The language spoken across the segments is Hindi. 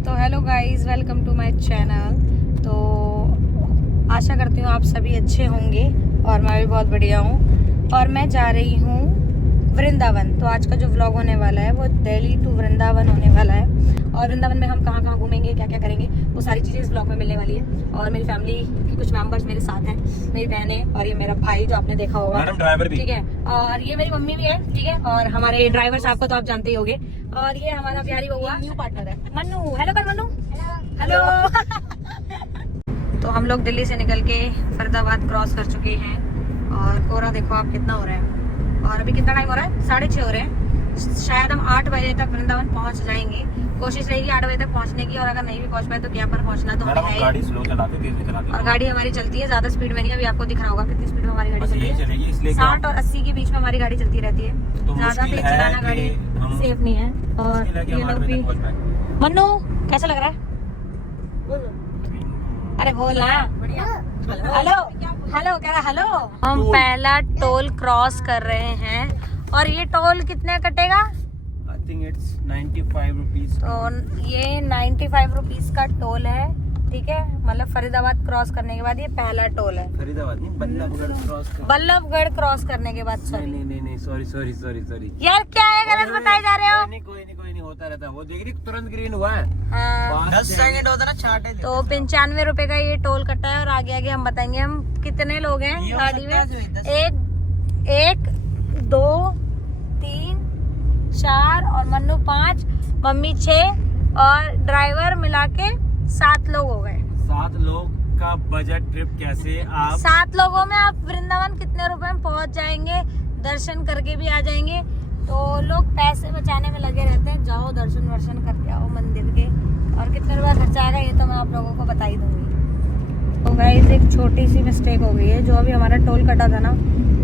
तो hello guys, welcome to my channel. तो आशा करती हूँ आप सभी अच्छे होंगे और मैं भी बहुत बढ़िया हूँ। और मैं जा रही हूँ वृंदावन। तो आज का जो व्लॉग होने वाला है वो दिल्ली टू वृंदावन होने वाला है। और वृंदावन में हम कहाँ कहाँ घूमेंगे, क्या क्या करेंगे, वो सारी चीज़ें इस व्लॉग में मिलने वाली है। और मेरी फैमिली के कुछ मेंबर्स मेरे साथ हैं, मेरी बहनें और ये मेरा भाई जो आपने देखा होगा, ड्राइवर भी, ठीक है। और ये मेरी मम्मी भी है, ठीक है। और हमारे ड्राइवर साहब को तो आप जानते ही होंगे। और ये हमारा प्यारी बउआ न्यू पार्टनर है, मन्नू। हेलो कर मन्नू। हेलो। तो हम लोग दिल्ली से निकल के फरीदाबाद क्रॉस कर चुके हैं। और कोहरा देखो आप कितना हो रहा है। और अभी कितना टाइम हो रहा है, 6:30 हो रहे हैं। शायद हम 8 बजे तक वृंदावन पहुंच जाएंगे। कोशिश रहेगी 8 बजे तक पहुंचने की। और अगर नहीं भी पहुंच पाए तो क्या पर पहुंचना तो हमें है। गाड़ी स्लो चलाते, तेज भी चलाते। और गाड़ी हमारी चलती है ज्यादा स्पीड में नहीं। अभी आपको दिख रहा होगा कितनी स्पीड में हमारी गाड़ी चलती है। 60 और 80 के बीच में हमारी गाड़ी चलती रहती है। तो ज्यादा तेज चलाना गाड़ी सेफ नहीं है। और ये लोग भी। मन्नू कैसा लग रहा है? अरे बोल ना। हेलो हेलो कह रहा हेलो। हम पहला टोल क्रॉस कर रहे हैं। और ये टोल कितने कटेगा? I think it's 95 rupees. तो ये 95 रुपीस का टोल है, ठीक है। मतलब फरीदाबाद क्रॉस करने के बाद ये पहला टोल है। फरीदाबाद नहीं, बल्लभगढ़ क्रॉस कर। बल्लभगढ़ क्रॉस करने के बाद। सॉरी नहीं, सॉरी यार, क्या है गलत बताए जा रहे हो? कोई नहीं होता रहता है। वो देख रही तुरंत ग्रीन हुआ है। हाँ। 10 सेकंड होता ना, छाटे। तो 95 रुपए का ये टोल कटा है। और आगे आगे हम बताएंगे हम कितने लोग हैं गाड़ी में। एक 2 3 4 और मन्नू 5, मम्मी 6 और ड्राइवर मिला के 7 लोग हो गए। 7 लोग का बजट ट्रिप कैसे आप 7 लोगों में आप वृंदावन कितने रुपए में पहुंच जाएंगे, दर्शन करके भी आ जाएंगे। तो लोग पैसे बचाने में लगे रहते हैं। जाओ दर्शन वर्शन करके आओ मंदिर के। और कितने रुपया खर्चा आएगा ये तो मैं आप लोगों को बता ही दूंगी। तो गाइस, एक छोटी सी मिस्टेक हो गई है। जो अभी हमारा टोल कटा था ना,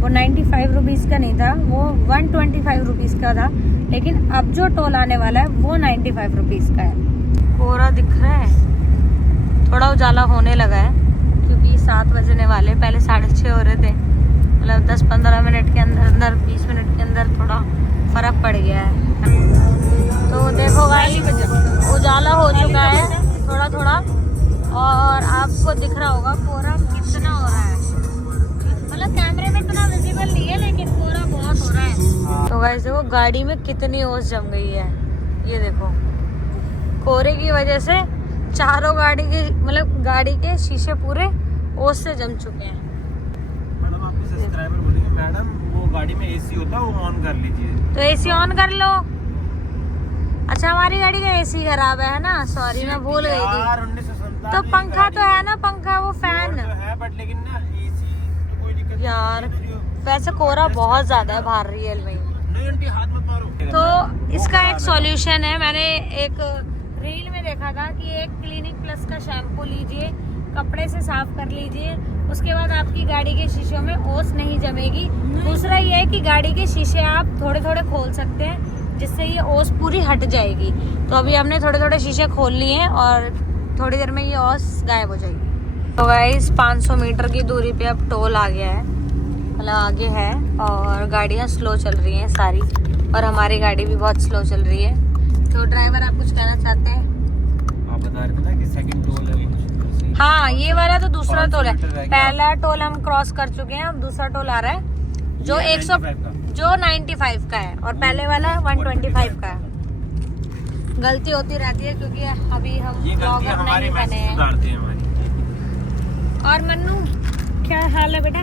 वो 95 रुपीज़ का नहीं था, वो 125 रुपीज़ का था। लेकिन अब जो टोल आने वाला है वो 95 रुपीज़ का है। कोहरा दिख रहा है, थोड़ा उजाला होने लगा है क्योंकि 7 बजने वाले। पहले 6:30 हो रहे थे। मतलब 10-15 मिनट के अंदर 20 मिनट के अंदर थोड़ा फर्क पड़ गया है। तो देखो गाइस, उजाला हो चुका है थोड़ा थोड़ा। और आपको दिख रहा होगा कोहरा कितना हो रहा है। मतलब कैमरे में इतना विजिबल नहीं है लेकिन कोहरा बहुत हो रहा है। तो गाइस देखो गाड़ी में कितनी ओस जम गई है। ये देखो कोहरे की वजह से चारों गाड़ी के मतलब गाड़ी के शीशे पूरे ओस से जम चुके हैं। मैडम आपको सब्सक्राइबर बोलेंगे, मैडम वो गाड़ी में एसी होता है वो ऑन कर लीजिए। तो एसी ऑन कर लो। अच्छा, हमारी गाड़ी का एसी खराब है ना, सॉरी मैं भूल गई थी। तो पंखा तो है ना, पंखा वो फैन है बट लेकिन ना एसी तो कोई दिक्कत यार। वैसे कोहरा बहुत ज्यादा है बाहर रियल में। नहीं आंटी, हाथ मत मारो। तो इसका एक सॉल्यूशन है। मैंने एक रील में देखा था कि एक क्लिनिक प्लस का शैम्पू लीजिए, कपड़े से साफ कर लीजिए, उसके बाद आपकी गाड़ी के शीशों में ओस नहीं जमेगी। दूसरा ये है कि गाड़ी के शीशे आप थोड़े थोड़े खोल सकते हैं जिससे ये ओस पूरी हट जाएगी। तो अभी हमने थोड़े थोड़े शीशे खोल लिए हैं और थोड़ी देर में ये ओस गायब हो जाएगी। तो गाइस 500 मीटर की दूरी पे अब टोल आ गया है, मतलब आगे है। और गाड़ियाँ स्लो चल रही हैं सारी। और हमारी गाड़ी भी बहुत स्लो चल रही है। तो ड्राइवर आप कुछ कहना चाहते हैं? आप बता रहे थे ना कि सेकंड टोल है। हाँ, ये वाला तो दूसरा टोल है। पहला टोल हम क्रॉस कर चुके हैं, अब दूसरा टोल आ रहा है जो 95 का है। और पहले वाला 125 का है। गलती होती रहती है क्योंकि अभी हम ब्लॉगर नहीं बने हैं। और मन्नू क्या हाल है बेटा?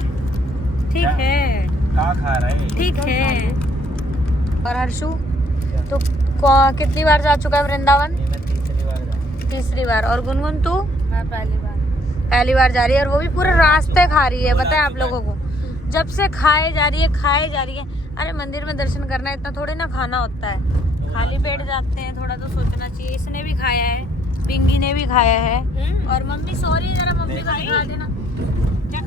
ठीक है, क्या खा रहा है? ठीक है। और हर्षु तो कितनी बार जा चुका है वृंदावन? तीसरी बार। और गुनगुन तू? मैं पहली बार जा रही है। और वो भी पूरे रास्ते खा रही है, बताए आप लोगों को। जब से खाए जा रही है। अरे मंदिर में दर्शन करना इतना थोड़ी ना खाना होता है, खाली पेट जाते हैं, थोड़ा तो सोचना चाहिए। इसने भी खाया है, पिंगी ने भी खाया है। और मम्मी सॉरी, जरा मम्मी को दिखा देना।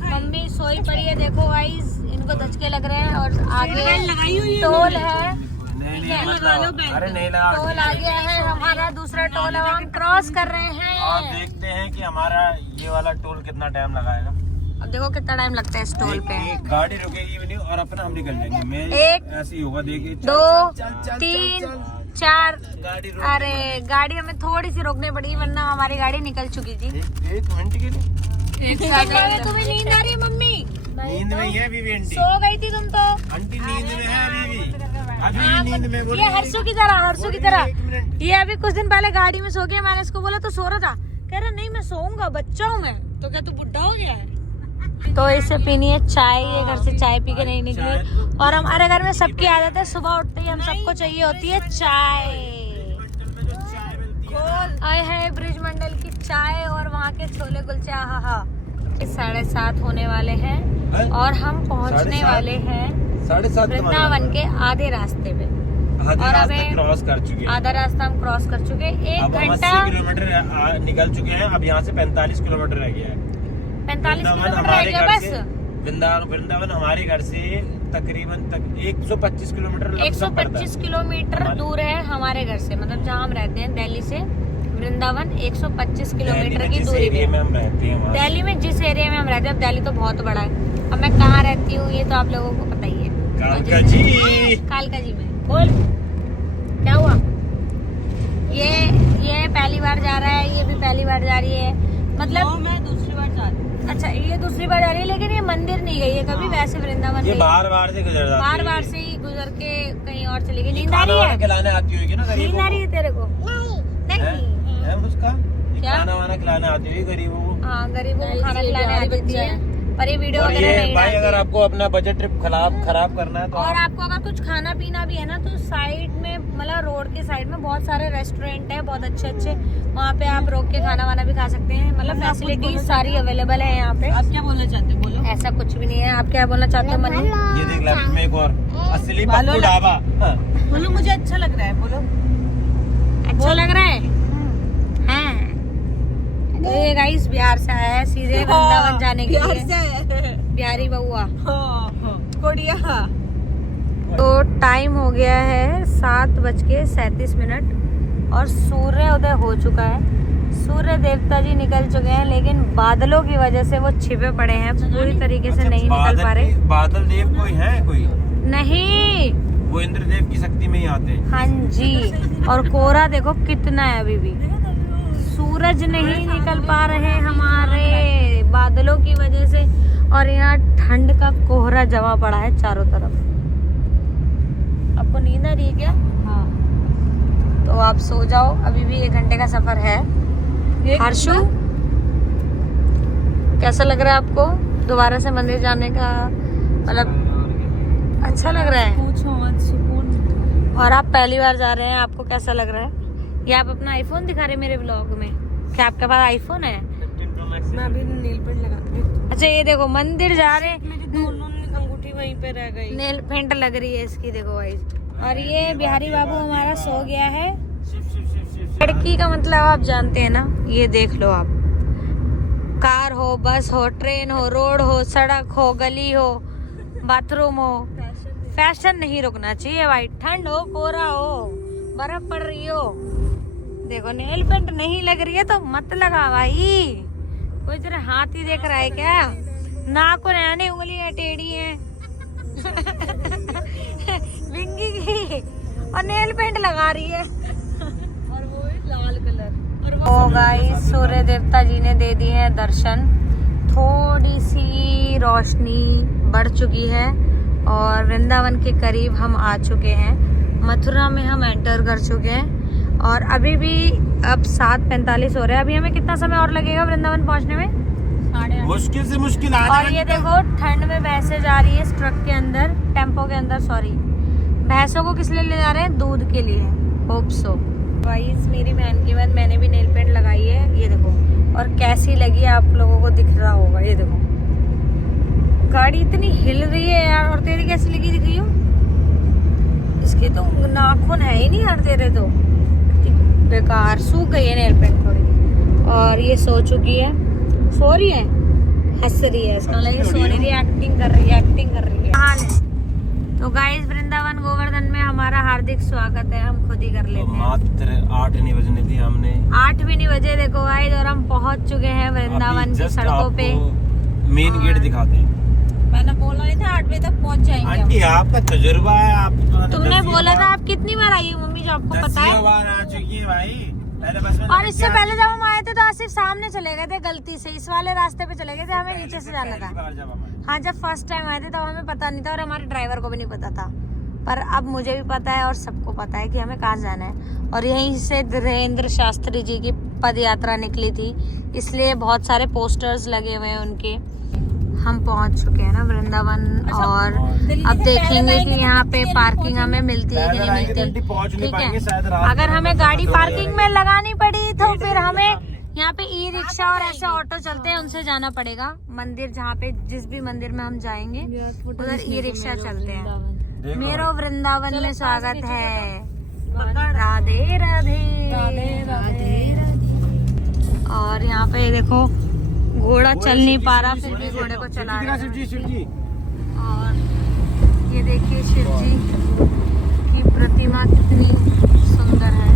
मम्मी सोई पड़ी है, देखो गाइस, इनको धचके लग रहे हैं। और आगे टोल है, अरे नहीं लगा। टोल आ गया है हमारा, दूसरा टोल हम क्रॉस कर रहे हैं। आप देखते हैं कि हमारा ये वाला टोल कितना टाइम लगाएगा। अब देखो कितना टाइम लगता है इस टोल पे। एक गाड़ी रुकेगी भी नहीं और अपना हम निकल जाएंगे। मैं एक ऐसे ही होगा, देखिए 2 3 4 गाड़ी अरे गाड़ी हमें थोड़ी सी रोकनी पड़ी वरना हमारी गाड़ी निकल चुकी थी। एक मिनट के लिए तुम्हें नींद आ रही है मम्मी? नींद में ही है अभी भी आंटी। सो गई थी तुम तो। आंटी नींद में है अभी भी नींद में। बोलो ये हर्षू की तरह ये अभी कुछ दिन पहले गाड़ी में सो गया। मैंने इसको बोला तो सो रहा था, कह रहा नहीं मैं सोऊंगा, बच्चा हूँ मैं। तो क्या तू बुढ़ा हो गया है? तो इसे पीनी है चाय, ये घर से चाय पी के नहीं निकली। और हमारे घर में सबकी आदत है सुबह उठते ही हम सबको चाहिए होती है चाय। आए है ब्रिज मंडल की चाय और वहाँ के छोले कुलचे। आहा 7:30 होने वाले हैं और हम पहुँचने वाले हैं 7:30 वृंदावन के आधे रास्ते पे। और अभी क्रॉस कर चुके हैं। आधा रास्ता हम क्रॉस कर चुके हैं। 1 घंटा 80 किलोमीटर निकल चुके हैं। अब यहाँ से 45 किलोमीटर रह गया है। 45 किलोमीटर रह गया बस। वृंदावन हमारे घर से तकरीबन 125 किलोमीटर 125 किलोमीटर दूर है हमारे घर से। मतलब जहाँ हम रहते हैं दिल्ली से वृंदावन 125 किलोमीटर की दूरी पे हम रहते हैं। दिल्ली में जिस एरिया में हम रहते हैं, अब दिल्ली तो बहुत बड़ा है। अब मैं कहाँ रहती हूँ ये तो आप लोगों को पता ही है। कालका जी में। बोल क्या हुआ? ये पहली बार जा रहा है, ये भी पहली बार जा रही है। मतलब मैं दूसरी बार जा रही हूँ। अच्छा ये दूसरी बार जा रही है, लेकिन ये मंदिर नहीं गई है कभी। वैसे वृंदावन ये बार से गुजर जाती है। बार से ही गुजर के कहीं और चली गई। नींद आ रही है? खिलाने आती होगी ना नींद आ रही है तेरे को? नहीं है उसका क्या? खाना वाना खिलाने आती हुई गरीबों को। हाँ गरीबों को खाना खिलाने आती है। पर ये वीडियो और वगैरह ये नहीं भाई डालती अगर है। आपको अपना बजट ट्रिप खराब करना है तो और आपको अगर कुछ खाना पीना भी है ना तो साइड में मतलब रोड के साइड में बहुत सारे रेस्टोरेंट है, बहुत अच्छे। वहाँ पे आप रोक के खाना वाना भी खा सकते हैं। मतलब फैसिलिटीज सारी अवेलेबल है यहाँ पे। आप क्या बोलना चाहते हो? बोलो। ऐसा कुछ भी नहीं है। आप क्या बोलना चाहते हो मनी? ये देख लेफ्ट में एक और असली पप्पू ढाबा। बोलो मुझे अच्छा लग रहा है। बोलो अच्छा लग रहा है। हाँ तो ये गाइस बिहार से आया है सीधे वृंदावन जाने के लिए। बिहारी बउआ कोडिया। तो टाइम हो गया है 7:37 और सूर्य उदय हो चुका है। सूर्य देवता जी निकल चुके हैं, लेकिन बादलों की वजह से वो छिपे पड़े हैं, पूरी तरीके से नहीं निकल पा रहे। बादल देव कोई है? कोई नहीं, वो इंद्रदेव की शक्ति में ही आते हैं। हाँ जी। और कोहरा देखो कितना है अभी भी। सूरज नहीं निकल पा रहे हमारे बादलों की वजह से। और यहाँ ठंड का कोहरा जमा पड़ा है चारों तरफ। आपको नींद आ रही है क्या? हाँ तो आप सो जाओ, अभी भी 1 घंटे का सफर है। हर्षु कैसा लग रहा है आपको दोबारा से मंदिर जाने का? मतलब अच्छा लग रहा है? पूछो मत, सुकून। और आप पहली बार जा रहे हैं, आपको कैसा लग रहा है? ये आप अपना आईफोन दिखा रहे मेरे ब्लॉग में? क्या आपके पास आईफोन है? मैं अभी नेल पेंट लगाती हूँ। अच्छा ये देखो मंदिर जा रहे हैं, अंगूठी वहीं पे रह गई। नेल पेंट लग रही है इसकी देखो गाइस। और ये बिहारी बाबू हमारा सो गया है। लड़की का मतलब आप जानते हैं ना, ये देख लो आप। कार हो, बस हो, ट्रेन हो, रोड हो, सड़क हो, गली हो, बाथरूम हो, फैशन नहीं रुकना चाहिए भाई। ठंड हो, कोहरा हो, बर्फ पड़ रही हो, देखो नेल पेंट नहीं लग रही है तो मत लगा भाई। कोई तेरा हाथ ही देख रहा है क्या? नाक को रहने उंगलियां टेढ़ी हैं विंगी की, और नेल पेंट लगा रही है। और वो लाल कलर। ओ गाइस सूर्य देवता जी ने दे दिए हैं दर्शन। थोड़ी सी रोशनी बढ़ चुकी है और वृंदावन के करीब हम आ चुके हैं। मथुरा में हम एंटर कर चुके हैं और अभी भी अब 7:45 हो रहा है। अभी हमें कितना समय और लगेगा वृंदावन पहुंचने में? 8:30। मुश्किल से मुश्किल। और ये देखो ठंड में भैंसें जा रही है इस ट्रक के अंदर, टेम्पो के अंदर सॉरी। भैंसों को किस लिए ले जा रहे हैं? दूध के लिए, होप सो। भाई मेरी बहन के बाद मैंने भी नेल पेंट लगाई है, ये देखो। और कैसी लगी आप लोगों को दिख रहा होगा, ये देखो। गाड़ी इतनी हिल रही है यार। और तेरी कैसी लगी दिख रही हो? इसके तो नाखून है ही नहीं यार तेरे तो, बेकार। सूख गई है नेल पेंट थोड़ी। और ये सो चुकी है, सो रही है, हंस रही है। इसका मतलब ये सो नहीं रही है, एक्टिंग कर रही है, एक्टिंग कर रही है। हाल है। तो गाइस वृंदावन गोवर्धन में हमारा हार्दिक स्वागत है। हम खुद ही कर लेते हैं। मात्र 8 नहीं बजने दी हमने। 8 भी नहीं बजे देखो गाइस, और हम पहुंच चुके हैं वृंदावन की सड़कों पे। मेन गेट दिखाते हैं। मैंने बोला नहीं था 8 बजे तक पहुंच जाएंगे। आंटी आपका तजुर्बा है, आप तुमने बोला था आप कितनी बार आई हो मम्मी, जो आपको पता है। बार आ चुकी है भाई, पहले बस में और इससे पहले जब हम आए थे तो आसिफ सामने चले गए थे गलती से, इस वाले रास्ते पे चले गए थे, हमें नीचे से जाना था। हाँ जब फर्स्ट टाइम आए थे तब हमें पता नहीं था और हमारे ड्राइवर को भी नहीं पता था, पर अब मुझे भी पता है और सबको पता है कि हमें कहाँ जाना है। और यहीं से धीरेन्द्र शास्त्री जी की पद यात्रा निकली थी, इसलिए बहुत सारे पोस्टर्स लगे हुए हैं उनके। हम पहुंच चुके हैं ना वृंदावन, और अब देखेंगे कि यहाँ पे पार्किंग हमें मिलती है कि नहीं मिलती। ठीक है, अगर हमें गाड़ी पार्किंग में लगानी पड़ी तो फिर हमें यहाँ पे ई रिक्शा और ऐसे ऑटो चलते हैं उनसे जाना पड़ेगा। मंदिर जहाँ पे जिस भी मंदिर में हम जाएंगे उधर ई रिक्शा चलते हैं। मेरो वृंदावन में स्वागत है, राधे राधे राधे। और यहाँ पे देखो घोड़ा चल नहीं पा रहा, फिर भी घोड़े को चला रहा है। और ये देखिए शिव जी की प्रतिमा कितनी सुंदर है।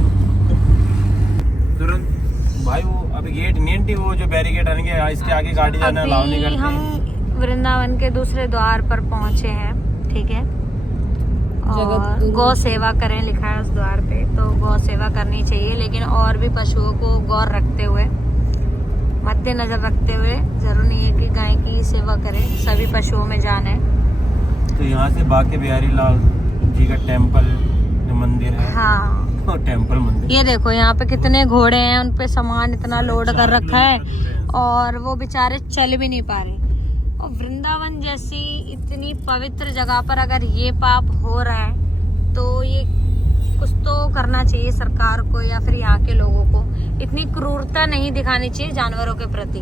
तुरंत भाई वो अभी गेट नहीं थी, वो जो बैरिकेड आएंगे इसके आगे गाड़ी जाना अलाउ नहीं करते। हम वृंदावन के दूसरे द्वार पर पहुंचे हैं, ठीक है। और गौ सेवा करें लिखा है उस द्वार पे, तो गौ सेवा करनी चाहिए, लेकिन और भी पशुओं को गौर रखते हुए, मद्देनजर रखते हुए, जरूर नहीं है कि गाय की सेवा करें, सभी पशुओं में जान है। तो यहाँ से बाके बिहारी लाल जी का टेम्पल जो मंदिर है, हाँ वो टेम्पल मंदिर। ये देखो यहाँ पे कितने घोड़े हैं, उन पे सामान इतना लोड कर रखा है और वो बेचारे चल भी नहीं पा रहे। और वृंदावन जैसी इतनी पवित्र जगह पर अगर ये पाप हो रहा है तो ये कुछ तो करना चाहिए सरकार को या फिर यहाँ के लोगों को। इतनी क्रूरता नहीं दिखानी चाहिए जानवरों के प्रति।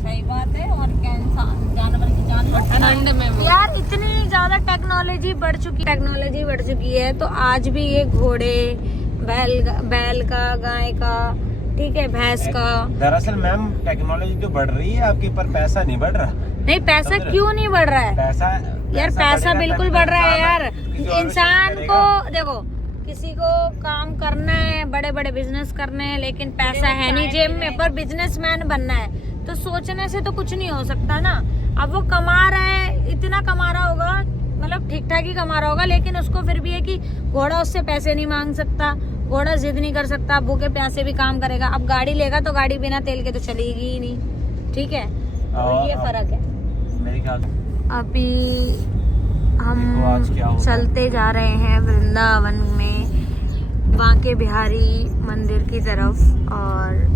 सही बात है। और क्या इंसान जानवर की जान ठंड में यार इतनी ज्यादा टेक्नोलॉजी बढ़ चुकी है, तो आज भी ये घोड़े, बैल का, गाय का, ठीक है, भैंस का। दरअसल मैम टेक्नोलॉजी तो बढ़ रही है आपकी, पर पैसा नहीं बढ़ रहा। नहीं पैसा क्यों नहीं बढ़ रहा है? पैसा बिल्कुल बढ़ रहा है यार। इंसान को देखो, किसी को काम करना है, बड़े बड़े बिजनेस करने हैं, लेकिन पैसा है नहीं जेब में, पर बिजनेसमैन बनना है, तो सोचने से तो कुछ नहीं हो सकता ना। अब वो कमा रहा है, इतना कमा रहा होगा, मतलब ठीक ठाक ही कमा रहा होगा, लेकिन उसको फिर भी है कि घोड़ा उससे पैसे नहीं मांग सकता, घोड़ा जिद नहीं कर सकता, भूखे प्यासे भी काम करेगा। अब गाड़ी लेगा तो गाड़ी बिना तेल के तो चलेगी ही नहीं, ठीक है। तो ये फर्क है मेरे ख्याल। अभी हम चलते जा रहे हैं वृंदावन में बांके बिहारी मंदिर की तरफ। और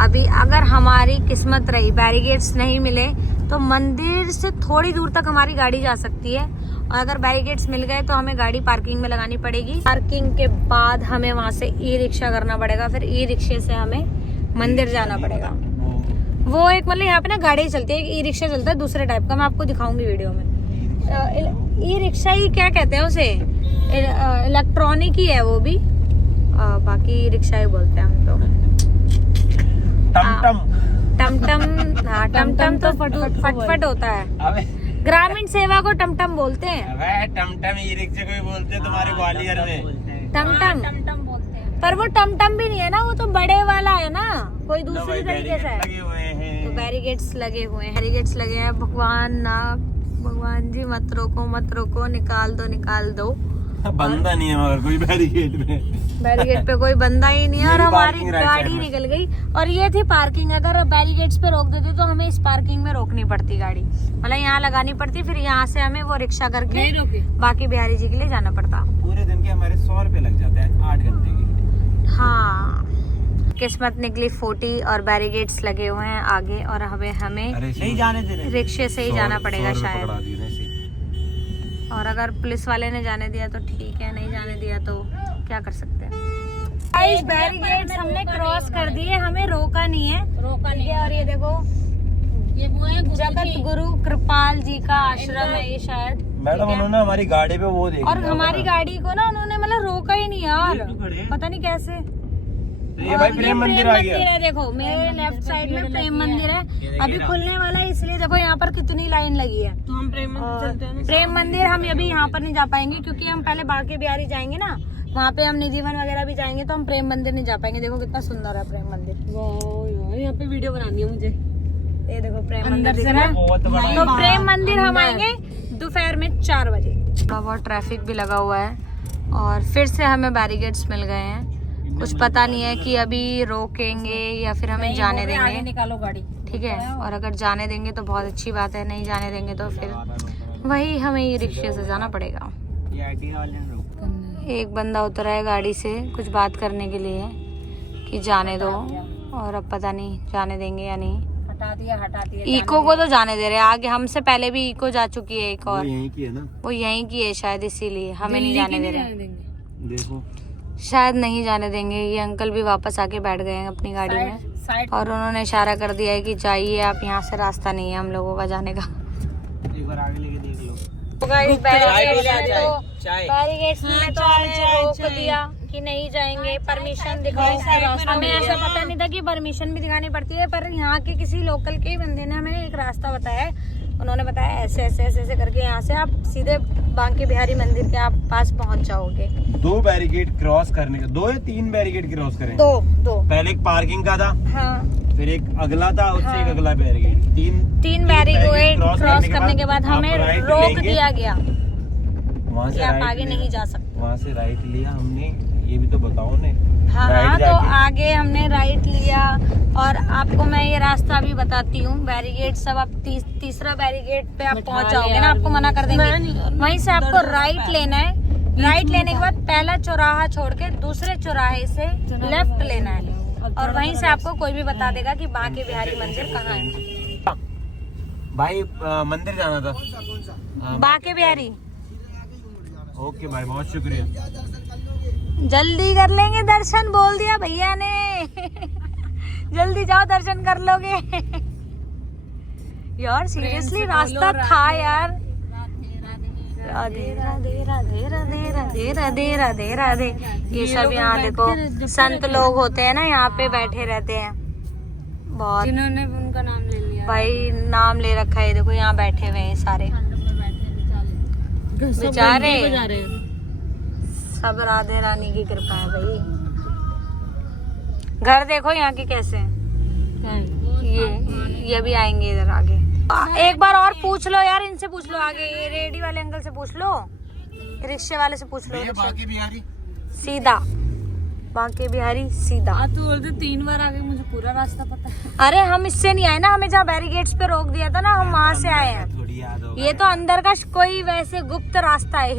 अभी अगर हमारी किस्मत रही, बैरिकेड्स नहीं मिले, तो मंदिर से थोड़ी दूर तक हमारी गाड़ी जा सकती है, और अगर बैरिकेड्स मिल गए तो हमें गाड़ी पार्किंग में लगानी पड़ेगी। पार्किंग के बाद हमें वहां से ई रिक्शा करना पड़ेगा, फिर ई रिक्शे से हमें मंदिर जाना पड़ेगा। वो एक मतलब यहाँ पे ना गाड़ी चलती है, ई रिक्शा चलता है दूसरे टाइप का, मैं आपको दिखाऊंगी वीडियो में। ई रिक्शा ही क्या कहते हैं उसे, इलेक्ट्रॉनिक ही है वो भी, बाकी रिक्शा ही बोलते हैं हम तो। टमटम, हाँ टमटम तो फटफट होता है। ग्रामीण सेवा को टमटम बोलते हैं। टमटम ई रिक्शा को भी बोलते हैं तुम्हारे ग्वालियर में। टमटम बोलते हैं, पर वो टमटम भी नहीं है ना, वो तो बड़े वाला है ना, कोई दूसरी तरीके से है। तो बैरिकेड्स लगे हुए हैं। भगवान जी मत रोको, निकाल दो। बंदा नहीं है मगर कोई बैरिकेड पे कोई बंदा ही नहीं है, और हमारी गाड़ी निकल गई। और ये थी पार्किंग, अगर बैरिकेड्स पे रोक देते तो हमें इस पार्किंग में रोकनी पड़ती गाड़ी, मतलब यहाँ लगानी पड़ती, फिर यहाँ से हमें वो रिक्शा करके बांके बिहारी जी के लिए जाना पड़ता। पूरे दिन के हमारे 100 रुपए लग जाते हैं 8 घंटे की। हाँ किस्मत निकली 40 और बैरिकेड्स लगे हुए हैं आगे, और हमें नहीं जाने दे रहे, रिक्शे से ही जाना पड़ेगा शायद। और अगर पुलिस वाले ने जाने दिया तो ठीक है, नहीं जाने दिया तो क्या कर सकते हैं। बैरिकेड्स हमने क्रॉस कर दिए, हमें रोका नहीं है। और ये देखो, ये वो है जगत गुरु कृपाल जी का आश्रम है ये शायद। मैडम उन्होंने हमारी गाड़ी पे वो देखा, और हमारी गाड़ी को ना उन्होंने मतलब रोका ही नहीं यार, पता नहीं कैसे। तो ये भाई प्रेम मंदिर आ गया है, देखो मेरे लेफ्ट साइड में प्रेम मंदिर है, अभी खुलने वाला है, इसलिए देखो यहाँ पर कितनी लाइन लगी है। तो हम प्रेम मंदिर चलते हैं। प्रेम मंदिर हम अभी यहाँ पर नहीं जा पाएंगे, क्योंकि हम पहले बांके बिहारी जाएंगे ना, वहाँ पे हम निधिवन वगैरह भी जाएंगे, तो हम प्रेम मंदिर नहीं जा पाएंगे। देखो कितना सुंदर है प्रेम मंदिर। यहाँ पे वीडियो बनानी है मुझे। ये देखो प्रेम मंदिर दिख से रहा है। बहुत बड़ा तो प्रेम मंदिर हम आएंगे दोपहर में 4 बजे। थोड़ा बहुत ट्रैफिक भी लगा हुआ है और फिर से हमें बैरिकेड्स मिल गए हैं। कुछ पता नहीं है कि अभी रोकेंगे या फिर हमें जाने आगे देंगे। निकालो गाड़ी। ठीक है, और अगर जाने देंगे तो बहुत अच्छी बात है, नहीं जाने देंगे तो फिर वही हमें ये रिक्शे से जाना पड़ेगा। एक बंदा उतरा है गाड़ी से कुछ बात करने के लिए कि जाने दो, और अब पता नहीं जाने देंगे या नहीं। हटा दिया इको को तो जाने दे रहे हैं, आगे हमसे पहले भी इको जा चुकी है एक और, यहीं की है ना, वो यहीं की है शायद, इसीलिए हमें नहीं जाने दे रहे। देखो शायद नहीं जाने देंगे। ये अंकल भी वापस आके बैठ गए हैं अपनी गाड़ी में साइड और उन्होंने इशारा कर दिया है कि जाइए आप, यहाँ से रास्ता नहीं है हम लोगों का जाने का। एक बार आगे लेके देख लो। बैरिकेड्स में तो हमें रोक दिया कि नहीं जाएंगे, परमिशन दिखाओ। हमें ऐसा पता नहीं था कि परमिशन भी दिखानी पड़ती है, पर यहाँ के किसी लोकल के ही बंदे ने हमें एक रास्ता बताया है। उन्होंने बताया ऐसे ऐसे ऐसे ऐसे करके यहाँ से आप सीधे बांके बिहारी मंदिर के आप पास पहुँच जाओगे। 2 बैरिकेड क्रॉस करने का, 2 या 3 बैरिकेड क्रॉस करें। 2 पहले एक पार्किंग का था, हाँ, फिर एक अगला था, उससे एक अगला बैरिकेड। 3 बैरिकेड क्रॉस करने के बाद हमें आप राइट रोक लेंगे। दिया गया वहाँ कि से आप राइट आगे नहीं जा सकते। वहाँ से राइट लिया हमने, ये भी तो बताओ ने। हाँ राइट हाँ, तो जाके- आगे हमने राइट लिया और आपको मैं ये रास्ता भी बताती हूँ। बैरिकेड सब आप तीसरा बैरिकेड पे आप पहुँच जाओगे ना, आपको मना कर देंगे। वहीं से आपको राइट लेना है। राइट लेने के बाद पहला चौराहा छोड़ के दूसरे चौराहे से लेफ्ट लेना है और वहीं से आपको कोई भी बता देगा कि बांके बिहारी मंदिर कहाँ है। भाई मंदिर जाना था। बांके बिहारी। ओके भाई, बहुत शुक्रिया। जल्दी कर लेंगे दर्शन, बोल दिया भैया ने। जल्दी जाओ दर्शन कर लोगे। यार सीरियसली रास्ता था यार। राधे राधे राधे राधे राधे राधे राधे राधे। ये सब यहाँ देखो संत लोग होते हैं ना, यहाँ पे बैठे रहते हैं बहुत। जिन्होंने उनका नाम ले लिया, भाई नाम ले रखा है, देखो यहाँ बैठे हुए हैं सारे बेचारे। सब राधे रानी की कृपा है भाई। घर देखो यहाँ के कैसे हैं। ये भी आएंगे इधर आगे। एक बार और पूछ लो यार, इनसे पूछ लो आगे, ये रेडी वाले अंकल से पूछ लो, रिक्शे वाले से पूछ लो। बांके बिहारी सीधा बांके बिहारी सीधा। तू बोलते 3 बार आगे, मुझे पूरा रास्ता पता है। अरे हम इससे नहीं आए ना, हमें जहाँ बैरिकेड्स पे रोक दिया था ना, हम वहाँ से आए हैं। थोड़ी याद होगा। ये तो अंदर का कोई वैसे गुप्त रास्ता है,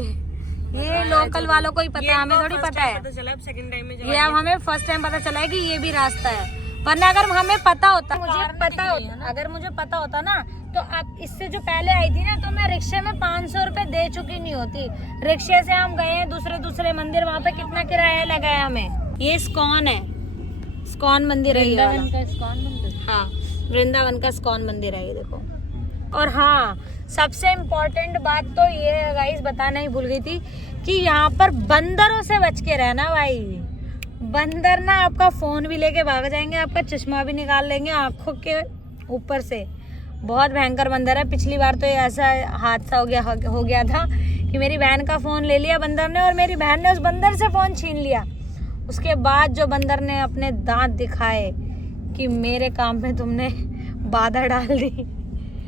ये लोकल वालों को ही पता है, हमें थोड़ी पता है। सेकंड टाइम में ये अब हमें फर्स्ट टाइम पता चला है कि ये भी रास्ता है, वरना अगर हमें पता होता, अगर मुझे पता होता ना, तो अब इससे जो पहले आई थी ना, तो मैं रिक्शे में 500 रुपए दे चुकी नहीं होती। रिक्शे से हम गए हैं दूसरे मंदिर, वहाँ पे कितना किराया लगाया हमें। ये स्कॉन है, स्कॉन मंदिर है ये वाला। हाँ, वृंदावन का स्कॉन मंदिर है ये देखो। और हाँ, सबसे इम्पोर्टेंट बात तो ये है गाइस, बताना ही भूल गई थी कि यहाँ पर बंदरों से बच के रहना भाई। बंदर ना आपका फोन भी लेके भाग जाएंगे, आपका चश्मा भी निकाल लेंगे आंखों के ऊपर से। बहुत भयंकर बंदर है। पिछली बार तो ये ऐसा हादसा हो गया था कि मेरी बहन का फोन ले लिया बंदर ने, और मेरी बहन ने उस बंदर से फोन छीन लिया। उसके बाद जो बंदर ने अपने दांत दिखाए कि मेरे काम में तुमने बाधा डाल दी।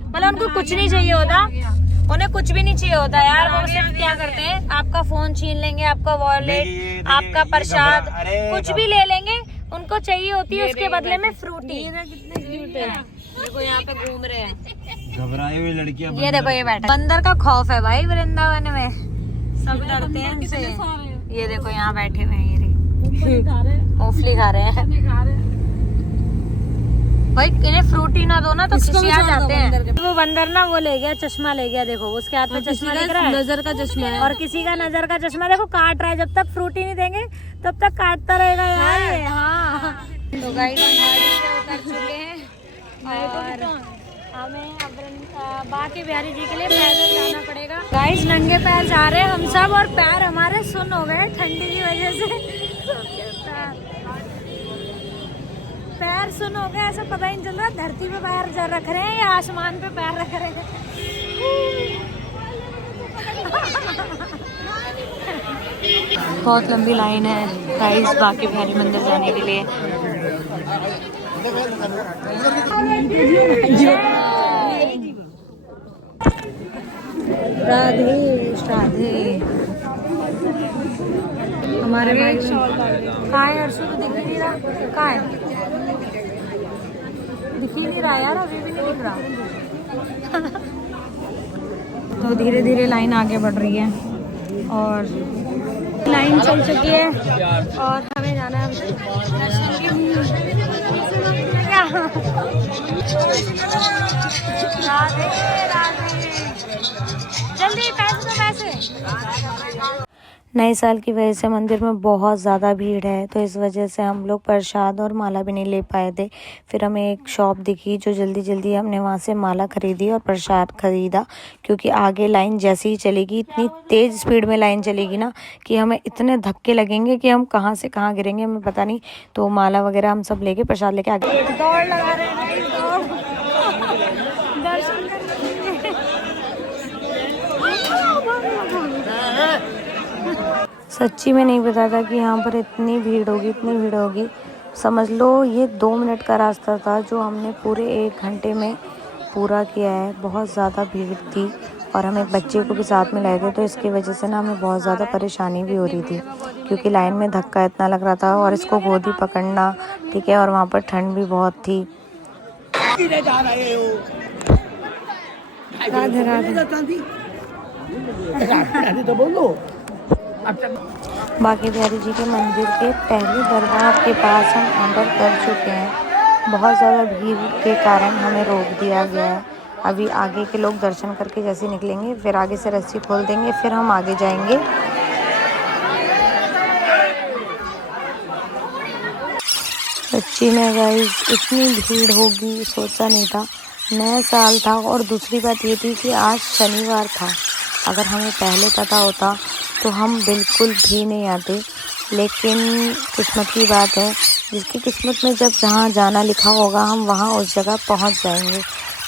मतलब उनको कुछ नहीं चाहिए होता, उन्हें कुछ भी नहीं चाहिए होता यार। वो सिर्फ क्या करते हैं, आपका फोन छीन लेंगे, आपका वॉलेट, आपका प्रसाद, कुछ भी ले लेंगे। उनको चाहिए होती है उसके बदले में फ्रूटी। कितने क्यूट है, देखो यहाँ पे घूम रहे हैं घबराए हुए लड़कियां। ये देखो ये बैठा, बंदर का खौफ है भाई वृंदावन में, सब डरते हैं इनसे। ये देखो यहाँ बैठे हुए हैं, मूंगफली खा रहे हैं भाई। इन्हें फ्रूटी ना दो ना तो खिसिया जाते हैं। वो बंदर ना वो ले गया, चश्मा ले गया, देखो उसके हाथ में चश्मा दिख रहा है, नजर का चश्मा है। और किसी का नजर का चश्मा देखो काट रहा है। जब तक फ्रूटी नहीं देंगे तब तक काटता रहेगा यार। हाँ, तो गाइस हम गाड़ी से उतर चुके हैं और हमें अब बांके बिहारी जी के लिए पैदल जाना पड़ेगा। गाइस नंगे पैर जा रहे हैं हम सब, और पैर हमारे सुन्न हो गए ठंडी की वजह से। पैर सुन हो गए, ऐसा पता ही नहीं चल रहा धरती पे पैर रख रहे हैं या आसमान पे पैर रख रहे हैं। बहुत लंबी लाइन है गाइस बांके बिहारी मंदिर जाने के लिए। राधे राधे। हमारे भाई कहाँ है? अर्शु तो दिख ही नहीं रहा। कहाँ है? दिख ही नहीं रहा यार, अभी भी नहीं दिख रहा। तो धीरे धीरे लाइन आगे बढ़ रही है और लाइन चल चुकी है और हमें जाना है क्या? राधे राधे। जल्दी पैसे दो, पैसे। नए साल की वजह से मंदिर में बहुत ज़्यादा भीड़ है, तो इस वजह से हम लोग प्रसाद और माला भी नहीं ले पाए थे। फिर हमें एक शॉप दिखी जो जल्दी जल्दी हमने वहाँ से माला खरीदी और प्रसाद खरीदा, क्योंकि आगे लाइन जैसे ही चलेगी, इतनी तेज़ स्पीड में लाइन चलेगी ना कि हमें इतने धक्के लगेंगे कि हम कहाँ से कहाँ गिरेंगे हमें पता नहीं। तो माला वगैरह हम सब लेके प्रसाद लेके आगे दौड़ लगा रहे हैं, दर्शन सच्ची में नहीं पता था कि यहाँ पर इतनी भीड़ होगी। समझ लो ये 2 मिनट का रास्ता था जो हमने पूरे 1 घंटे में पूरा किया है। बहुत ज़्यादा भीड़ थी और हम एक बच्चे को भी साथ में लाए थे, तो इसकी वजह से ना हमें बहुत ज़्यादा परेशानी भी हो रही थी, क्योंकि लाइन में धक्का इतना लग रहा था और इसको गोदी पकड़ना, ठीक है, और वहाँ पर ठंड भी बहुत थी। राधे राधे तो बोलो। बांके बिहारी जी के मंदिर के पहले दरबार के पास हम एंटर कर चुके हैं। बहुत ज़्यादा भीड़ के कारण हमें रोक दिया गया है। अभी आगे के लोग दर्शन करके जैसे निकलेंगे, फिर आगे से रस्सी खोल देंगे, फिर हम आगे जाएंगे। सच्ची में गाइस इतनी भीड़ होगी सोचा नहीं था। नया साल था और दूसरी बात ये थी कि आज शनिवार था। अगर हमें पहले पता होता तो हम बिल्कुल भी नहीं आते, लेकिन किस्मत की बात है, जिसकी किस्मत में जब जहाँ जाना लिखा होगा हम वहाँ उस जगह पहुँच जाएंगे।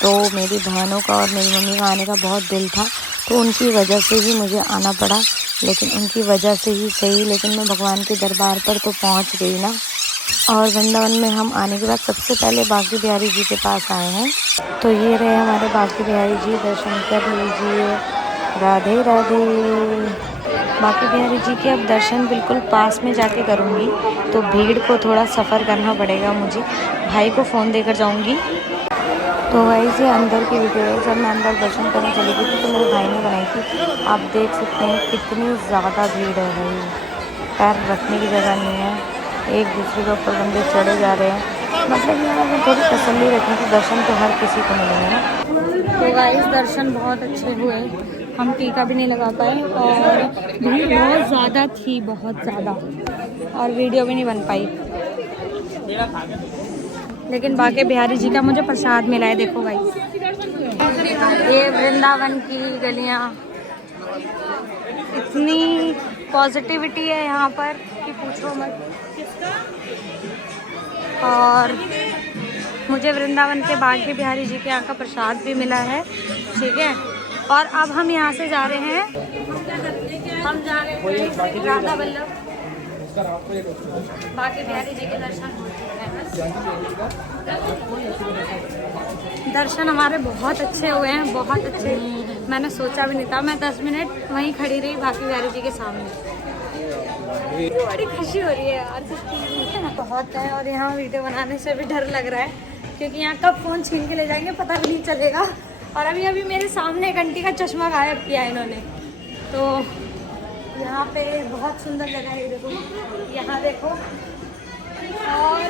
तो मेरी बहनों का और मेरी मम्मी का आने का बहुत दिल था, तो उनकी वजह से ही मुझे आना पड़ा, लेकिन उनकी वजह से ही सही, लेकिन मैं भगवान के दरबार पर तो पहुँच गई ना। और वृंदावन में हम आने के बाद सबसे पहले बांके बिहारी जी के पास आए हैं। तो ये रहे हमारे बांके बिहारी जी, दर्शन कर लीजिए। राधे राधे। बांके बिहारी जी के अब दर्शन बिल्कुल पास में जाके करूँगी, तो भीड़ को थोड़ा सफ़र करना पड़ेगा मुझे। भाई को फ़ोन देकर जाऊँगी। तो भाई से अंदर की वीडियो है, जब मैं अंदर दर्शन करने चली गई थी तो मेरे भाई ने बनाई थी। आप देख सकते हैं कितनी ज़्यादा भीड़ है भाई, पैर रखने की जगह नहीं है, एक दूसरे के ऊपर बंदे चढ़े जा रहे हैं। मतलब ये अगर थोड़ी तसल्ली रखें तो दर्शन तो हर किसी को मिलेंगे ना। तो गाइस दर्शन बहुत अच्छे हुए, हम टीका भी नहीं लगा पाए और भीड़ बहुत ज़्यादा थी, बहुत ज़्यादा, और वीडियो भी नहीं बन पाई। लेकिन बांके बिहारी जी का मुझे प्रसाद मिला है। देखो गाइस, ये वृंदावन की गलियाँ, इतनी पॉजिटिविटी है यहाँ पर कि पूछो मत। और मुझे वृंदावन के बांके बिहारी जी के यहाँ का प्रसाद भी मिला है, ठीक है। और अब हम यहाँ से जा रहे हैं, हम जा रहे हैं राधा वल्लभ। बांके बिहारी जी के दर्शन हमारे बहुत अच्छे हुए हैं, बहुत अच्छे। मैंने सोचा भी नहीं था, मैं 10 मिनट वहीं खड़ी रही बांके बिहारी जी के सामने। बड़ी खुशी हो रही है यार, बहुत है। और यहाँ वीडियो बनाने से भी डर लग रहा है, क्योंकि यहाँ कब फ़ोन छीन के ले जाएंगे पता भी नहीं चलेगा। और अभी मेरे सामने एक आंटी का चश्मा गायब किया है इन्होंने। तो यहाँ पे बहुत सुंदर जगह है, देखो यहाँ देखो, और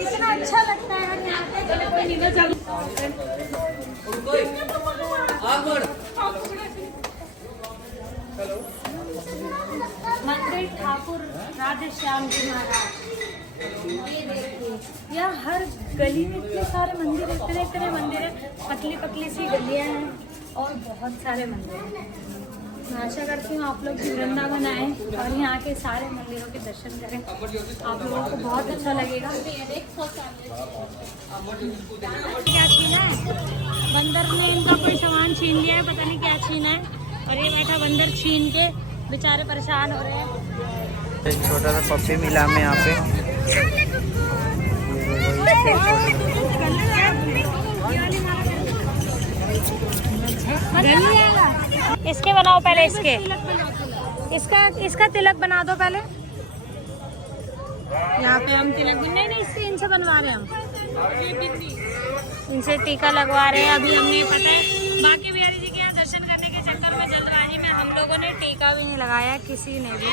इतना अच्छा लगता है यार यहाँ पे। चलो कोई नहीं, चलो मंदिर ठाकुर राधे श्याम जी महाराज। ये देखिए यहाँ हर गली में इतने सारे मंदिर, इतने मंदिर है, पतली पतली सी गलियाँ हैं और बहुत सारे मंदिर हैं। मैं आशा करती हूँ आप लोग भी वृंदावन आएँ और यहाँ के सारे मंदिरों के दर्शन करें, आप लोगों को बहुत अच्छा लगेगा। क्या छीना है? बंदर ने इनका कोई सामान छीन लिया है, पता नहीं क्या छीना है, और ये बैठा बंदर छीन के बेचारे परेशान हो रहे हैं। छोटा सा पप्पी मिला हमें यहाँ पे। इसके बनाओ पहले, इसका तिलक बना दो पहले। यहाँ पे हम तिलक नहीं इससे इनसे बनवा रहे हैं हम, इनसे टीका लगवा रहे हैं। अभी हमने पता है बाकी बिहारी जी के यहाँ दर्शन करने के चक्कर में जल्दबाजी में हम लोगों ने टीका भी नहीं लगाया, किसी ने भी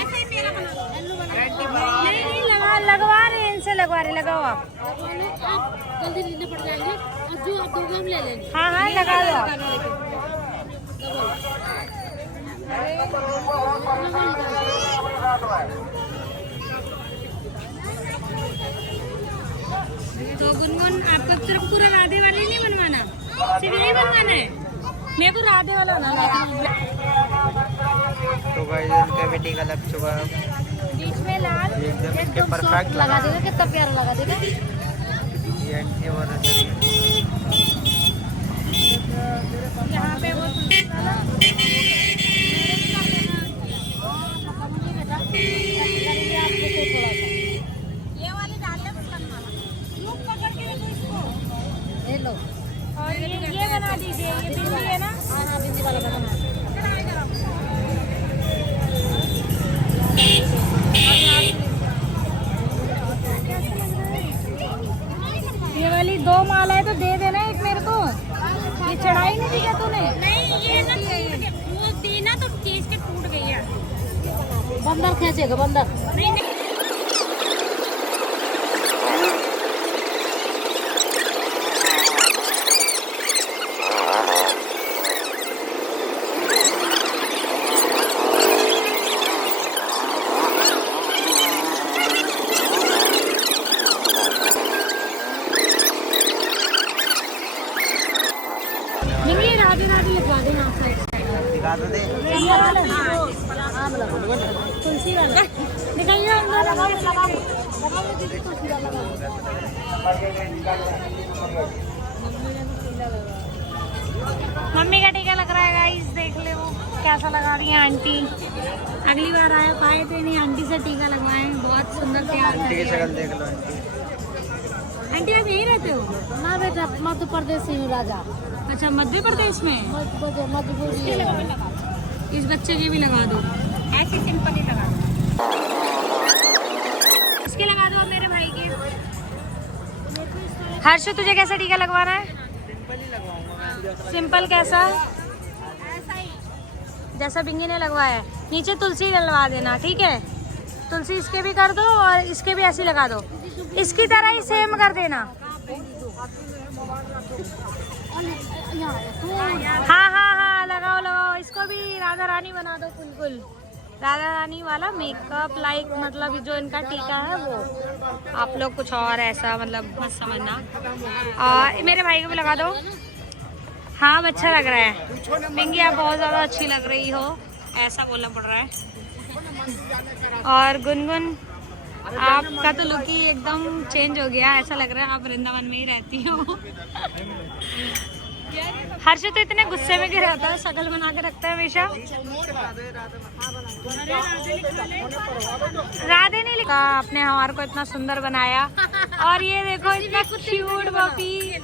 नहीं लगवा रहे हैं, इनसे लगवा रहे। लगाओ आप, जल्दी लेने पड़ जाएंगे, जो आप दोगे हम ले लेंगे। हाँ हाँ लगा दो आप। तो गुनगुन आपको सिर्फ पूरा राधे वाले नहीं बनवाना, सिर्फ यही बनवाना है। मेरे को राधे वाला बनाना है। तो गाइस इनका भी टीका लग चुका है, बीच में लाल एकदम परफेक्ट लगा देगा, कितना प्यारा लगा देगा। ये एंटी और यहाँ पे वो ये वाली डालने पर बनवाना, यूं पकड़ के देखो इसको, ये लो। और ये बना दीजिए, ये बिंदी है ना। हाँ हाँ बिंदी वाला बनाना। ये वाली 2 माला है तो दे देना एक मेरे को। ये चढ़ाई नहीं दी क्या तूने? नहीं ये ना वो दी ना तो खींच के टूट गई है। बंदर खींचेगा बंदर। नहीं राधे राधे लिखवा देना आप साइड दिखा दो दे। तुलसी वाला दिखाइए हम दोनों लगाओ। मम्मी का टीका लग रहा है गाइस, देख ले वो कैसा लगा रही है आंटी। अगली बार आए थे नहीं आंटी से टीका लगवाए, बहुत सुंदर तैयार आंटी की कर शक्ल देख लो आंटी। आंटी आप यहीं रहते हो? ना बेटा मध्य प्रदेश से हूँ राजा। अच्छा मध्य प्रदेश में। इस बच्चे के भी लगा दो, ऐसे सिंपल ही लगा दो। इसके लगा दो अब मेरे भाई के। हर्ष तुझे कैसा टीका लगवाना है? सिंपल ही लगवाऊंगा। सिंपल कैसा? ऐसा ही जैसा बिंगी ने लगवाया है। नीचे तुलसी डलवा देना, ठीक है? तुलसी इसके भी कर दो और इसके भी ऐसे लगा दो, इसकी तरह ही सेम कर देना। हाँ हाँ हाँ लगाओ लगाओ, इसको भी राधा रानी बना दो। बिल्कुल राधा रानी वाला मेकअप लाइक, मतलब जो इनका टीका है वो। आप लोग कुछ और ऐसा मतलब मत समझना। मेरे भाई को भी लगा दो। हाँ अब अच्छा लग रहा है। बिंगी आप बहुत ज़्यादा अच्छी लग रही हो, ऐसा बोलना पड़ रहा है। और गुनगुन आपका तो लुक ही एकदम चेंज हो गया, ऐसा लग रहा है आप वृंदावन में ही रहती हो। हर्ष तो इतने गुस्से में गिर रहता है, शक्ल बना के रखता है हमेशा। राधे नहीं लिखा आपने, हमारे को इतना सुंदर बनाया। और ये देखो इतना क्यूट पपी।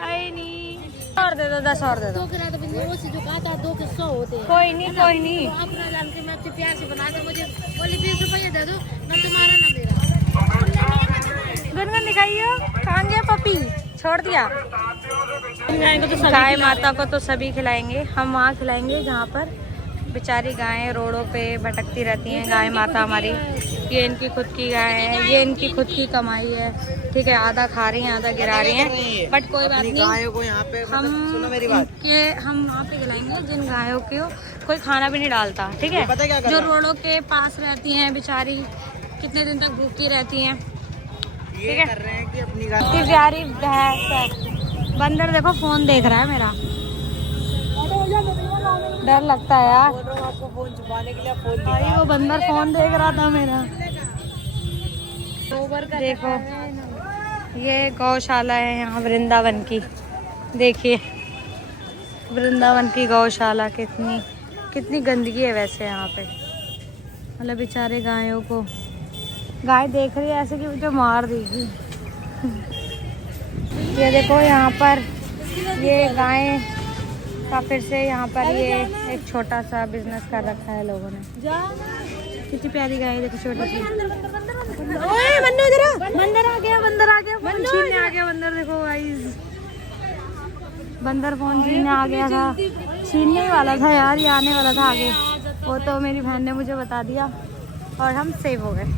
नहीं और दे दो, 10 और दे दो। जो कहा था 2 के 100 होते हैं। कोई नहीं कोई नहीं, अपना जान के मैं प्यार से बना के मुझे बोली 20 रुपये दे दो, ना तुम्हारा ना मेरा। गुनगुन दिखाइयो कहाँ गया पपी, छोड़ दिया। गाय माता को तो सभी खिलाएंगे, हम वहाँ खिलाएंगे जहाँ पर बेचारी गायें रोडों पे भटकती रहती हैं। गाय माता हमारी, ये इनकी खुद की गाय है, ये इनकी खुद की कमाई है, ठीक है? आधा खा रही हैं आधा गिरा रही हैं, बट कोई बात नहीं। गायों को यहाँ पे हम सुनो मेरी बात, हम वहाँ पे खिलाएंगे जिन गायों को कोई खाना भी नहीं डालता, ठीक है? पता क्या जो रोडों के पास रहती हैं बेचारी, कितने दिन तक भूखी रहती हैं, ठीक है? कर रहे हैं कि अपनी इतनी प्यारी भैंस है। बंदर देखो फोन देख रहा है मेरा, डर लगता है यार। आपको फोन छुपाने के लिए फोन भाई वो बंदर फोन देख रहा था मेरा। देखो ये गौशाला है यहाँ वृंदावन की, देखिए वृंदावन की गौशाला कितनी गंदगी है वैसे यहाँ पे। मतलब बेचारे गायों को, गाय देख रही है ऐसे कि मुझे मार देगी। ये देखो यहाँ पर ये गाय का फिर से यहाँ पर ये एक छोटा सा बिजनेस कर रखा है लोगों ने। कितनी प्यारी गाय देखो, छोटी सी। बंदर आ गया, बंदर आ गया, फोन छीनने आ गया बंदर। देखो गाइस, बंदर फोन छीनने आ गया था, छीनने ही वाला था यार, ये आने वाला था आगे। वो तो मेरी बहन ने मुझे बता दिया और हम सेव हो गए।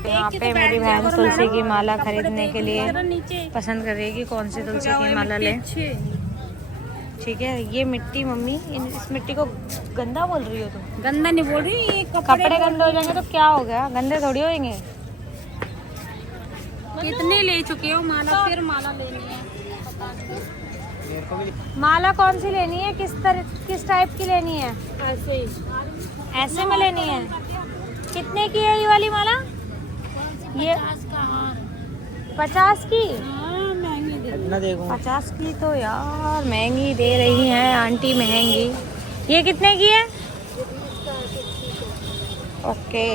यहाँ पे मेरी बहन तुलसी की माला खरीदने के लिए पसंद कर रही है कि कौन सी तुलसी की माला ले। ठीक है, ये मिट्टी मम्मी, इस मिट्टी को गंदा बोल रही हो तुम? गंदा नहीं बोल रही, ये कपड़े गंदे हो जाएंगे तो क्या हो गया, गंदे थोड़ी होंगे। कितने ले चुके हो माला, फिर माला लेनी है। माला कौन सी लेनी है, किस टाइप की लेनी है? ऐसे ही, ऐसे में लेनी है। कितने की है ये वाली माला? ये 50 की। महंगी दे। इतना देखो 50 की तो यार महंगी दे रही हैं आंटी, महंगी। ये कितने की है? ओके,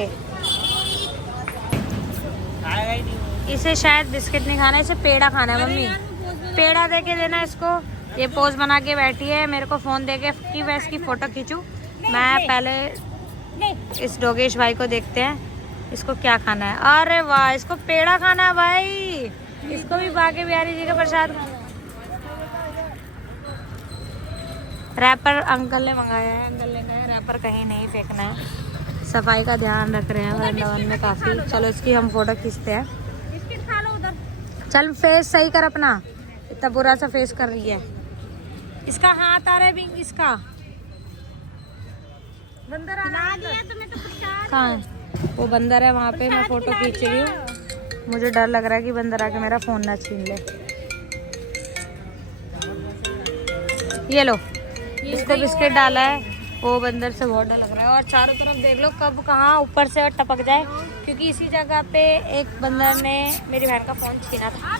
इसे शायद बिस्किट नहीं खाना, इसे पेड़ा खाना है मम्मी। पेड़ा दे के देना इसको। ये पोज बना के बैठी है, मेरे को फ़ोन दे के कि मैं इसकी फ़ोटो खींचूं। मैं पहले इस डोगेश भाई को देखते हैं, इसको क्या खाना है। अरे वाह, इसको पेड़ा खाना है भाई। इसको भी बाके बिहारी जी का प्रसाद। रैपर अंकल ने मंगाया है, अंकल ने कहा रैपर कहीं नहीं फेंकना है। सफाई का ध्यान रख रहे हैं वृंदावन में काफ़ी। चलो इसकी हम फोटो खींचते हैं। चल फेस सही कर अपना, इतना बुरा सा फेस कर रही है। इसका हाथ आ रहा है बिंग, इसका बंदर आ रहा है। कहाँ है वो बंदर? है वहाँ पे, मैं फोटो खींच रही हूँ। मुझे डर लग रहा है कि बंदर आके मेरा फोन ना छीन ले। ये लो, इसको बिस्किट डाला है, वो बंदर से बहुत डर लग रहा है। और चारों तरफ देख लो कब कहाँ ऊपर से टपक जाए, क्योंकि इसी जगह पे एक बंदर ने मेरी बहन का फोन छीना था।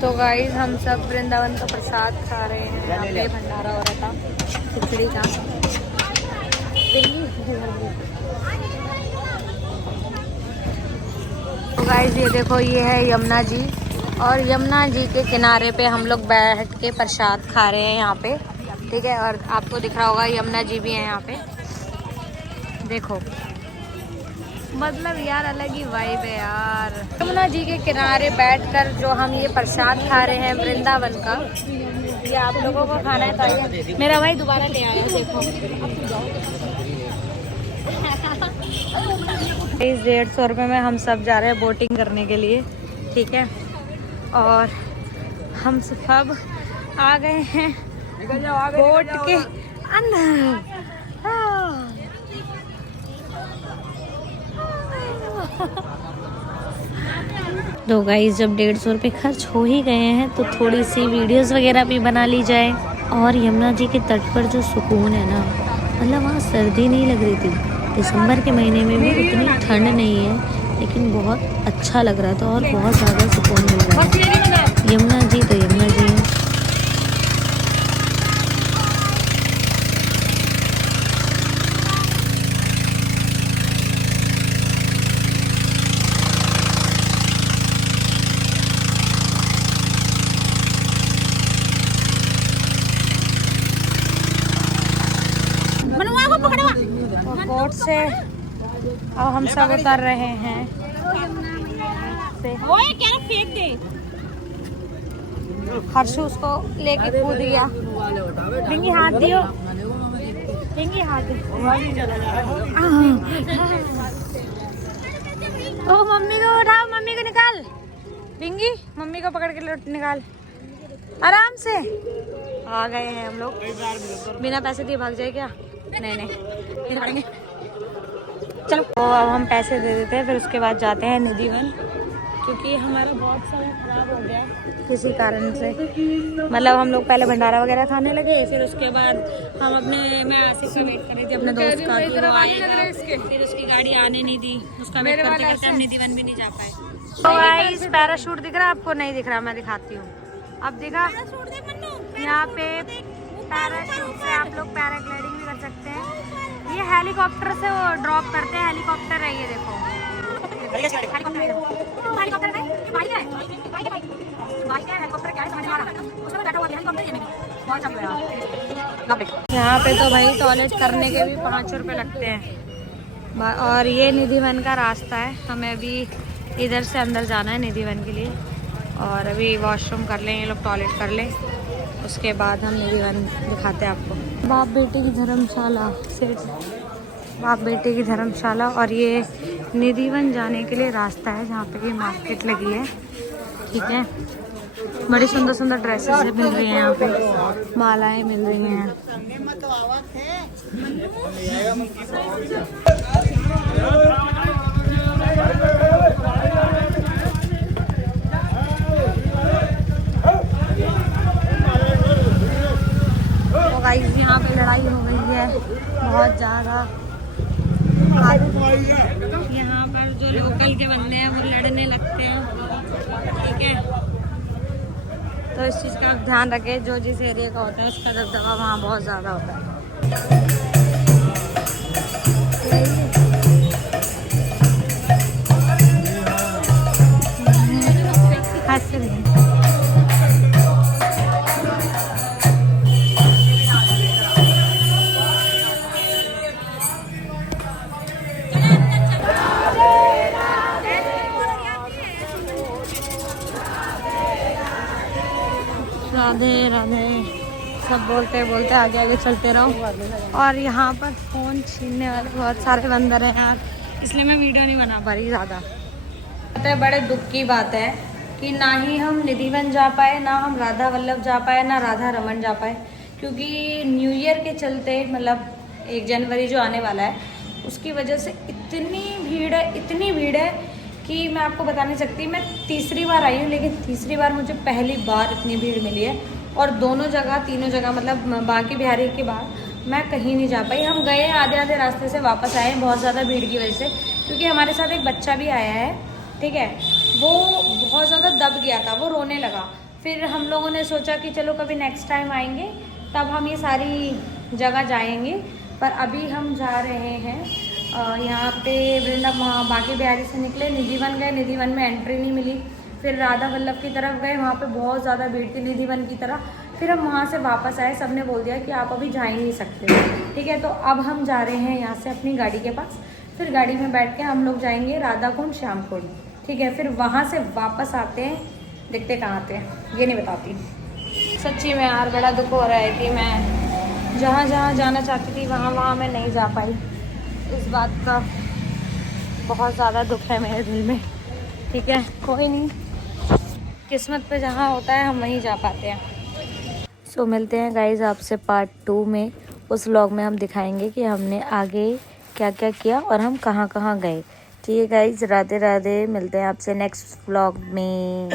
तो गाइस हम सब वृंदावन का प्रसाद खा रहे हैं। यहाँ पे भंडारा हो रहा था, खिचड़ी का। तो गाइस ये देखो, ये है यमुना जी, और यमुना जी के किनारे पे हम लोग बैठ के प्रसाद खा रहे हैं यहाँ पे। ठीक है, और आपको दिख रहा होगा यमुना जी भी है यहाँ पे। देखो, मतलब यार अलग ही वाइब है यार। यमुना जी के किनारे बैठकर जो हम ये प्रसाद खा रहे हैं वृंदावन का, ये आप लोगों को खाना है। तो मेरा भाई दोबारा ले आया, देखो। इस 150 रुपये में हम सब जा रहे हैं बोटिंग करने के लिए। ठीक है, और हम सब आ गए हैं बोट के अंदर। तो गाइस, जब 150 रुपये खर्च हो ही गए हैं तो थोड़ी सी वीडियोस वगैरह भी बना ली जाए। और यमुना जी के तट पर जो सुकून है ना, मतलब वहाँ सर्दी नहीं लग रही थी। दिसंबर के महीने में भी इतनी ठंड नहीं है, लेकिन बहुत अच्छा लग रहा था और बहुत ज़्यादा सुकून मिल रहा है। यमुना जी तो यमुना जी है। बोट से अब हम सब उतर रहे हैं। हर्षु उसको लेके कूद गया। पिंकी हाथ दियो, पिंकी हाथ दियो। ओ मम्मी को उठाओ, मम्मी को निकाल। पिंकी मम्मी को पकड़ के निकाल, आराम से। आ गए हैं हम लोग। बिना पैसे दिए भाग जाए क्या? नहीं नहीं भागेंगे। चलो, तो अब हम पैसे दे देते हैं, फिर उसके बाद जाते हैं निधिवन, क्योंकि हमारा बहुत समय खराब हो गया किसी कारण से। मतलब हम लोग पहले भंडारा वगैरह खाने लगे, फिर उसके बाद हम मैं आसिफ का वेट कर रही थी, अपने दोस्त का, कि वो आएगा। फिर उसकी गाड़ी आने नहीं दी, उसका वेट करते करते हम निधिवन भी नहीं जा पाए। तो गाइस, पैराशूट दिख रहा है आपको? नहीं दिख रहा, मैं दिखाती हूँ। अब दिखा? यहाँ पे पैराशूट से आप लोग पैराग्लाइडिंग भी कर सकते हैं। ये हेलीकॉप्टर से वो ड्रॉप करते हैं, हेलीकॉप्टर है ये देखो। हेलीकॉप्टर है, बाइक है, बाइक है, हेलीकॉप्टर क्या है? यहाँ पे तो भाई टॉयलेट करने के भी 5 रुपए लगते हैं। और ये निधि वन का रास्ता है, हमें अभी इधर से अंदर जाना है निधि वन के लिए। और अभी वॉशरूम कर लें, ये लोग टॉयलेट कर लें, उसके बाद हम निधि वन दिखाते हैं आपको। बाप बेटे की धर्मशाला से, बाप बेटे की धर्मशाला। और ये निधि वन जाने के लिए रास्ता है जहाँ पे की मार्केट लगी है। ठीक है, बड़ी सुंदर सुंदर ड्रेसेस मिल रही हैं यहाँ पे, मालाएं मिल रही हैं। तो गाइस यहाँ पे लड़ाई हो गई है बहुत ज़्यादा। यहाँ पर जो लोकल के बंदे हैं वो लड़ने लगते हैं। ठीक है, तो इस चीज़ का आप ध्यान रखें, जो जिस एरिया का होता है उसका दबदबा वहाँ बहुत ज़्यादा होता है। राधे राधे सब बोलते बोलते आगे आगे चलते रहो। और यहाँ पर फ़ोन छीनने वाले बहुत सारे बंदर हैं यार, इसलिए मैं वीडियो नहीं बना पा रही ज़्यादा। तो बड़े दुख की बात है कि ना ही हम निधि वन जा पाए, ना हम राधा वल्लभ जा पाए, ना राधा रमन जा पाए, क्योंकि न्यू ईयर के चलते, मतलब 1 जनवरी जो आने वाला है उसकी वजह से इतनी भीड़ है कि मैं आपको बता नहीं सकती। मैं तीसरी बार आई हूँ, लेकिन तीसरी बार मुझे पहली बार इतनी भीड़ मिली है। और तीनों जगह मतलब बांके बिहारी के बाद मैं कहीं नहीं जा पाई। हम गए आधे रास्ते से वापस आए बहुत ज़्यादा भीड़ की वजह से, क्योंकि हमारे साथ एक बच्चा भी आया है। ठीक है, वो बहुत ज़्यादा दब गया था, वो रोने लगा। फिर हम लोगों ने सोचा कि चलो कभी नेक्स्ट टाइम आएंगे तब हम ये सारी जगह जाएंगे। पर अभी हम जा रहे हैं यहाँ पे वहाँ बांके बिहारी से निकले, निधि वन गए, निधि वन में एंट्री नहीं मिली। फिर राधा वल्लभ की तरफ गए, वहाँ पे बहुत ज़्यादा भीड़ थी निधि वन की तरह। फिर हम वहाँ से वापस आए, सबने बोल दिया कि आप अभी जा ही नहीं सकते। ठीक है, तो अब हम जा रहे हैं यहाँ से अपनी गाड़ी के पास। फिर गाड़ी में बैठ के हम लोग जाएंगे राधा कुंड, श्याम कुंड। ठीक है, फिर वहाँ से वापस आते हैं, देखते कहाँ आते हैं ये नहीं बताती। सच्ची में यार बड़ा दुख हो रहा है कि मैं जहाँ जाना चाहती थी वहाँ मैं नहीं जा पाई। इस बात का बहुत ज़्यादा दुख है मेरे दिल में। ठीक है, कोई नहीं, किस्मत पे जहाँ होता है हम वहीं जा पाते हैं। सो मिलते हैं गाइज आपसे पार्ट 2 में। उस व्लॉग में हम दिखाएंगे कि हमने आगे क्या क्या किया और हम कहाँ कहाँ गए। ठीक है गाइज, राधे राधे, मिलते हैं आपसे नेक्स्ट व्लॉग में।